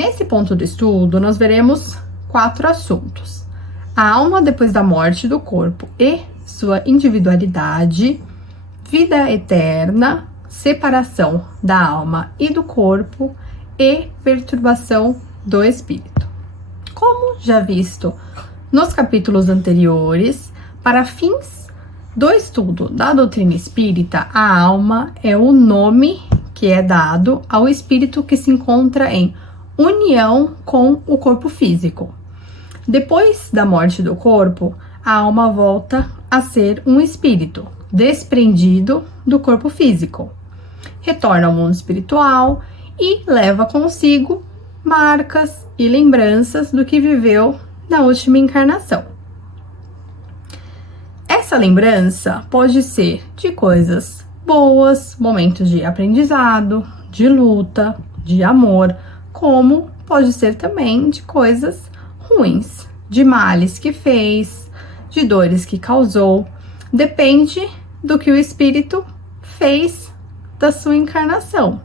Nesse ponto do estudo, nós veremos 4 assuntos: a alma depois da morte do corpo e sua individualidade, vida eterna, separação da alma e do corpo e perturbação do espírito. Como já visto nos capítulos anteriores, para fins do estudo da doutrina espírita, a alma é o nome que é dado ao espírito que se encontra em união com o corpo físico. Depois da morte do corpo, a alma volta a ser um espírito desprendido do corpo físico. Retorna ao mundo espiritual e leva consigo marcas e lembranças do que viveu na última encarnação. Essa lembrança pode ser de coisas boas, momentos de aprendizado, de luta, de amor, como pode ser também de coisas ruins, de males que fez, de dores que causou. Depende do que o espírito fez da sua encarnação.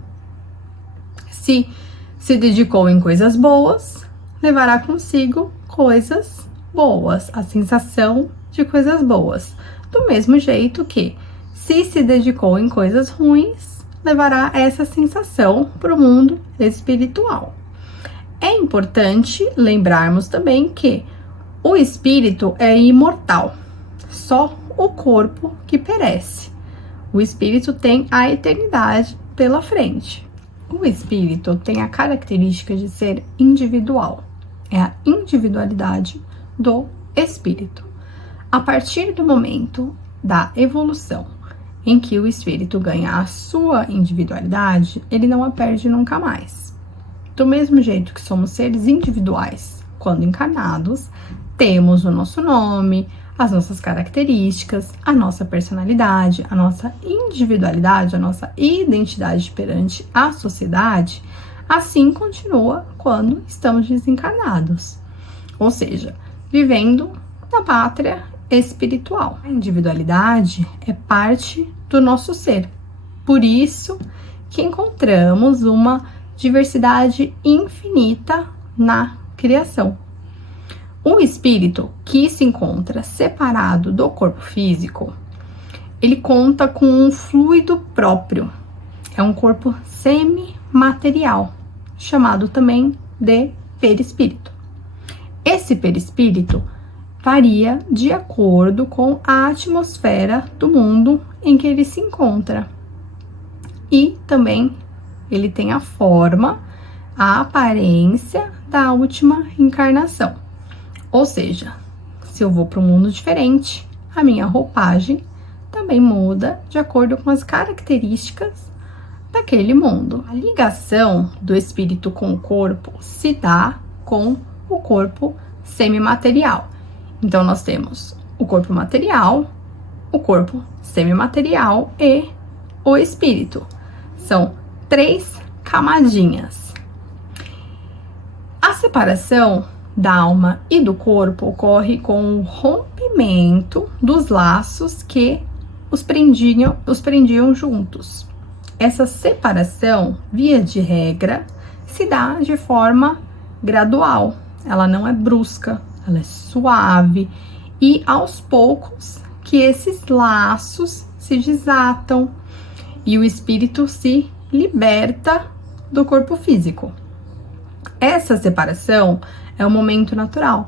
Se se dedicou em coisas boas, levará consigo coisas boas, a sensação de coisas boas. Do mesmo jeito que, se dedicou em coisas ruins, levará essa sensação para o mundo espiritual. É importante lembrarmos também que o espírito é imortal, só o corpo que perece. O espírito tem a eternidade pela frente. O espírito tem a característica de ser individual. É a individualidade do espírito. A partir do momento da evolução em que o espírito ganha a sua individualidade, ele não a perde nunca mais. Do mesmo jeito que somos seres individuais, quando encarnados, temos o nosso nome, as nossas características, a nossa personalidade, a nossa individualidade, a nossa identidade perante a sociedade, assim continua quando estamos desencarnados. Ou seja, vivendo na pátria espiritual. A individualidade é parte do nosso ser. Por isso que encontramos uma diversidade infinita na criação. O espírito que se encontra separado do corpo físico, ele conta com um fluido próprio. É um corpo semimaterial, chamado também de perispírito. Esse perispírito varia de acordo com a atmosfera do mundo em que ele se encontra. E também ele tem a forma, a aparência da última encarnação. Ou seja, se eu vou para um mundo diferente, a minha roupagem também muda de acordo com as características daquele mundo. A ligação do espírito com o corpo se dá com o corpo semimaterial. Então, nós temos o corpo material, o corpo semimaterial e o espírito. São 3 camadinhas. A separação da alma e do corpo ocorre com o rompimento dos laços que os prendiam juntos. Essa separação, via de regra, se dá de forma gradual. Ela não é brusca, ela é suave e aos poucos que esses laços se desatam e o espírito se liberta do corpo físico. Essa separação é um momento natural,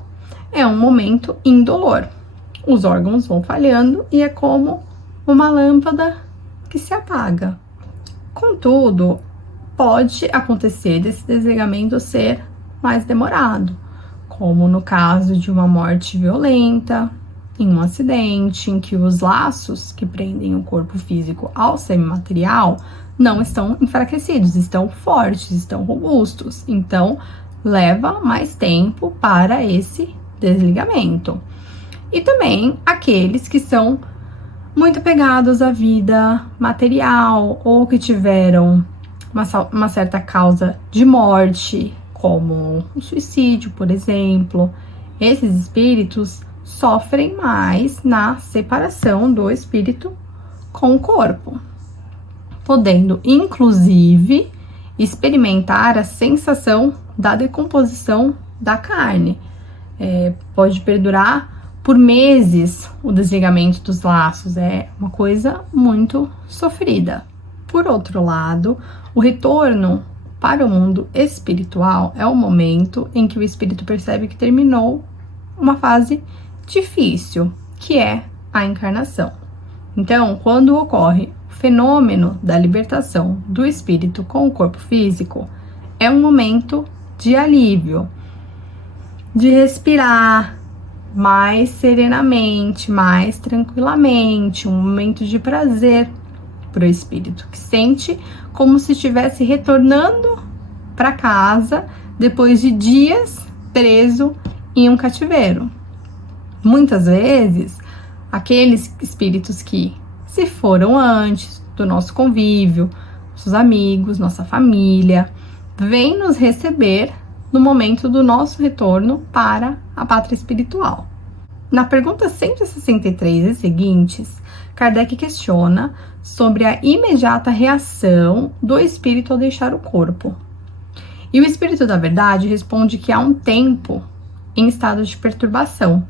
é um momento indolor. Os órgãos vão falhando e é como uma lâmpada que se apaga. Contudo, pode acontecer desse desligamento ser mais demorado, como no caso de uma morte violenta, em um acidente em que os laços que prendem o corpo físico ao semimaterial não estão enfraquecidos, estão fortes, estão robustos. Então, leva mais tempo para esse desligamento. E também aqueles que são muito apegados à vida material ou que tiveram uma certa causa de morte, como o suicídio, por exemplo. Esses espíritos sofrem mais na separação do espírito com o corpo, podendo inclusive experimentar a sensação da decomposição da carne. Pode perdurar por meses o desligamento dos laços, é uma coisa muito sofrida. Por outro lado, o retorno para o mundo espiritual é o momento em que o espírito percebe que terminou uma fase difícil, que é a encarnação. Então, quando ocorre o fenômeno da libertação do espírito com o corpo físico, é um momento de alívio, de respirar mais serenamente, mais tranquilamente, um momento de prazer para o espírito, que sente como se estivesse retornando para casa depois de dias preso em um cativeiro. Muitas vezes, aqueles espíritos que se foram antes do nosso convívio, nossos amigos, nossa família, vêm nos receber no momento do nosso retorno para a pátria espiritual. Na pergunta 163 e seguintes, Kardec questiona sobre a imediata reação do espírito ao deixar o corpo. E o espírito da verdade responde que há um tempo em estado de perturbação,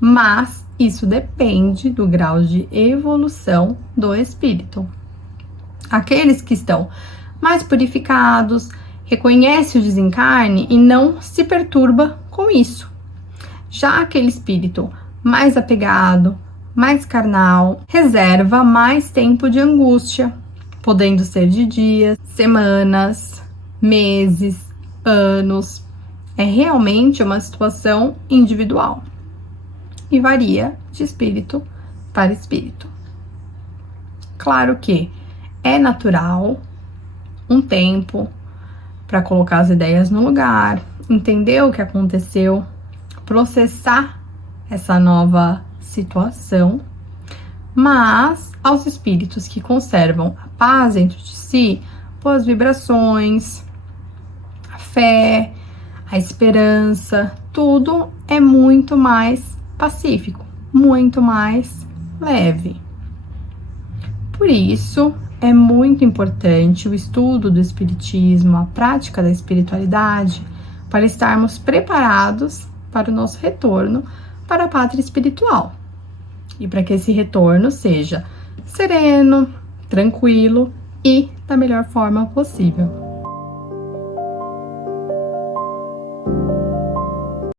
mas isso depende do grau de evolução do espírito. Aqueles que estão mais purificados reconhecem o desencarne e não se perturba com isso. Já aquele espírito mais apegado, mais carnal, reserva mais tempo de angústia, podendo ser de dias, semanas, meses, anos. É realmente uma situação individual e varia de espírito para espírito. Claro que é natural um tempo para colocar as ideias no lugar, entender o que aconteceu, processar essa nova situação, mas aos espíritos que conservam a paz dentro de si, boas vibrações, a fé, a esperança, tudo é muito mais pacífico, muito mais leve. Por isso, é muito importante o estudo do espiritismo, a prática da espiritualidade, para estarmos preparados para o nosso retorno para a pátria espiritual. E para que esse retorno seja sereno, tranquilo e da melhor forma possível.